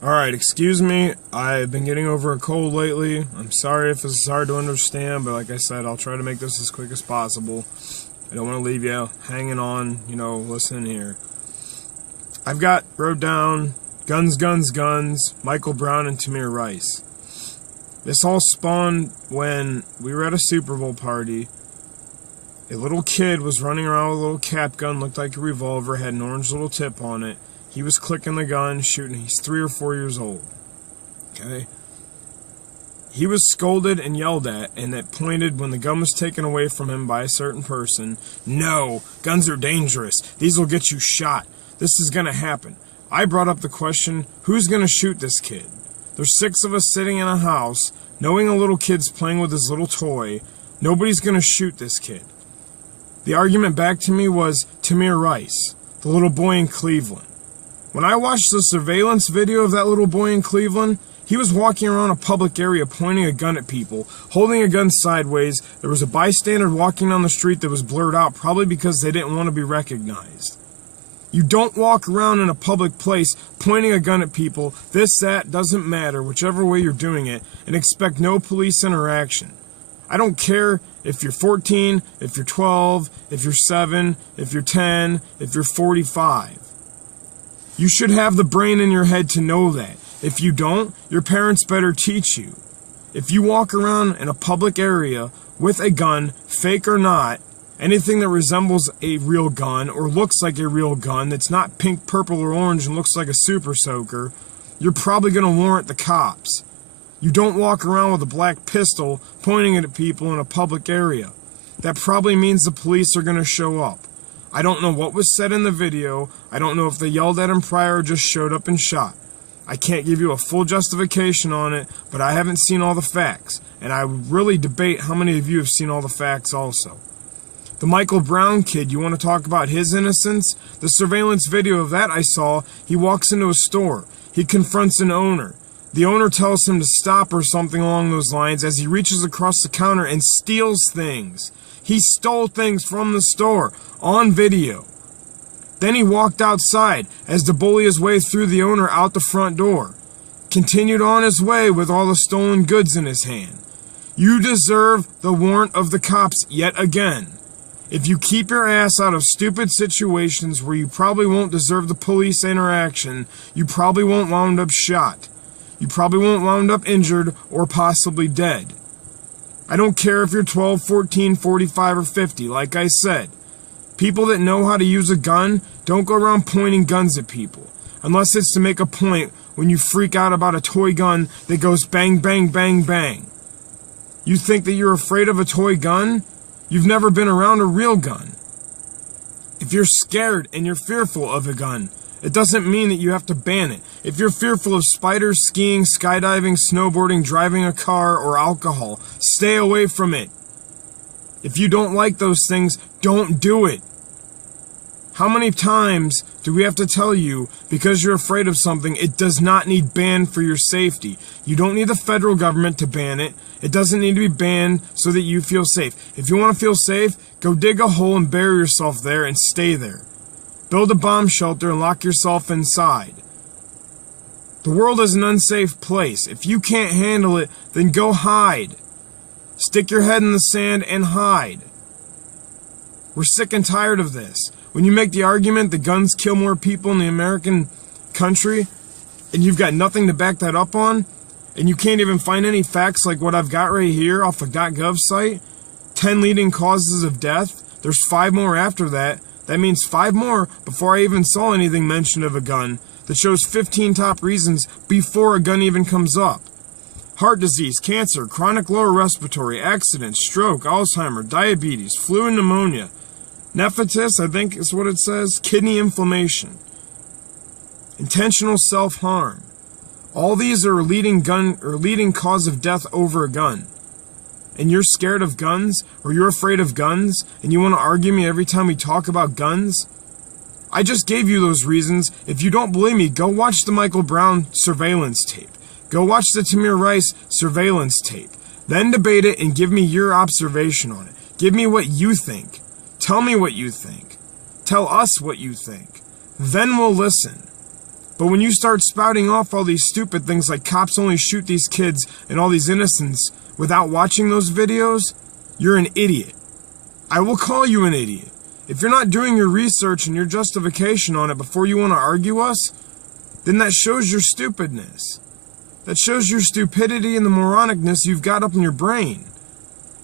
Alright, excuse me. I've been getting over a cold lately. I'm sorry if this is hard to understand, but like I said, I'll try to make this as quick as possible. I don't want to leave you hanging on, listening here. I've got wrote down Guns, Guns, Guns, Michael Brown and Tamir Rice. This all spawned when we were at a Super Bowl party. A little kid was running around with a little cap gun, looked like a revolver, had an orange little tip on it. He was clicking the gun, shooting. He's 3 or 4 years old. Okay? He was scolded and yelled at, and it pointed when the gun was taken away from him by a certain person. No, guns are dangerous. These will get you shot. This is going to happen. I brought up the question, who's going to shoot this kid? There's 6 of us sitting in a house, knowing a little kid's playing with his little toy. Nobody's going to shoot this kid. The argument back to me was Tamir Rice, the little boy in Cleveland. When I watched the surveillance video of that little boy in Cleveland, he was walking around a public area pointing a gun at people, holding a gun sideways. There was a bystander walking down the street that was blurred out, probably because they didn't want to be recognized. You don't walk around in a public place pointing a gun at people, this, that, doesn't matter, whichever way you're doing it, and expect no police interaction. I don't care if you're 14, if you're 12, if you're 7, if you're 10, if you're 45. You should have the brain in your head to know that. If you don't, your parents better teach you. If you walk around in a public area with a gun, fake or not, anything that resembles a real gun or looks like a real gun that's not pink, purple, or orange and looks like a super soaker, you're probably going to warrant the cops. You don't walk around with a black pistol pointing it at people in a public area. That probably means the police are going to show up. I don't know what was said in the video. I don't know if they yelled at him prior or just showed up and shot. I can't give you a full justification on it, but I haven't seen all the facts, and I would really debate how many of you have seen all the facts also. The Michael Brown kid, you want to talk about his innocence? The surveillance video of that I saw, he walks into a store. He confronts an owner. The owner tells him to stop or something along those lines as he reaches across the counter and steals things. He stole things from the store on video. Then he walked outside as to bully his way through the owner out the front door. Continued on his way with all the stolen goods in his hand. You deserve the warrant of the cops yet again. If you keep your ass out of stupid situations where you probably won't deserve the police interaction, you probably won't wound up shot. You probably won't wound up injured or possibly dead. I don't care if you're 12, 14, 45, or 50, like I said. People that know how to use a gun don't go around pointing guns at people, unless it's to make a point when you freak out about a toy gun that goes bang, bang, bang, bang. You think that you're afraid of a toy gun? You've never been around a real gun. If you're scared and you're fearful of a gun, it doesn't mean that you have to ban it. If you're fearful of spiders, skiing, skydiving, snowboarding, driving a car, or alcohol, stay away from it. If you don't like those things, don't do it. How many times do we have to tell you, because you're afraid of something, it does not need banned for your safety? You don't need the federal government to ban it. It doesn't need to be banned so that you feel safe. If you want to feel safe, go dig a hole and bury yourself there and stay there. Build a bomb shelter and lock yourself inside. The world is an unsafe place. If you can't handle it, then go hide. Stick your head in the sand and hide. We're sick and tired of this. When you make the argument that guns kill more people in the American country, and you've got nothing to back that up on, and you can't even find any facts like what I've got right here off the .gov site, 10 leading causes of death, there's 5 more after that. That means 5 more before I even saw anything mentioned of a gun that shows 15 top reasons before a gun even comes up. Heart disease, cancer, chronic lower respiratory, accidents, stroke, Alzheimer, diabetes, flu and pneumonia, nephritis, I think is what it says, kidney inflammation, intentional self-harm. All these are a leading cause of death over a gun. And you're scared of guns, or you're afraid of guns, and you want to argue me every time we talk about guns? I just gave you those reasons. If you don't believe me, go watch the Michael Brown surveillance tape. Go watch the Tamir Rice surveillance tape. Then debate it and give me your observation on it. Give me what you think. Tell me what you think. Tell us what you think. Then we'll listen. But when you start spouting off all these stupid things like cops only shoot these kids and all these innocents without watching those videos, you're an idiot. I will call you an idiot. If you're not doing your research and your justification on it before you want to argue us, then that shows your stupidness. That shows your stupidity and the moronicness you've got up in your brain.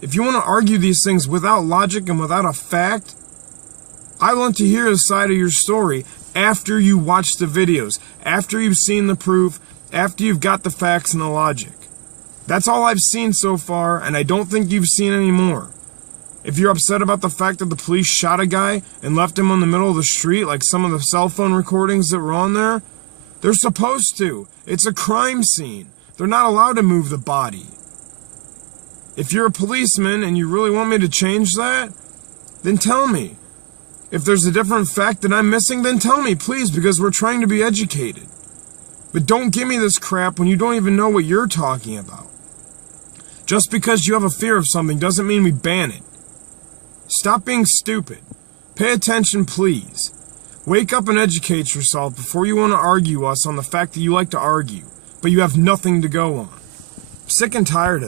If you want to argue these things without logic and without a fact, I want to hear a side of your story after you watch the videos, after you've seen the proof, after you've got the facts and the logic. That's all I've seen so far, and I don't think you've seen any more. If you're upset about the fact that the police shot a guy and left him on the middle of the street, like some of the cell phone recordings that were on there, they're supposed to. It's a crime scene. They're not allowed to move the body. If you're a policeman and you really want me to change that, then tell me. If there's a different fact that I'm missing, then tell me, please, because we're trying to be educated. But don't give me this crap when you don't even know what you're talking about. Just because you have a fear of something doesn't mean we ban it. Stop being stupid. Pay attention, please. Wake up and educate yourself before you want to argue us on the fact that you like to argue, but you have nothing to go on. I'm sick and tired of it.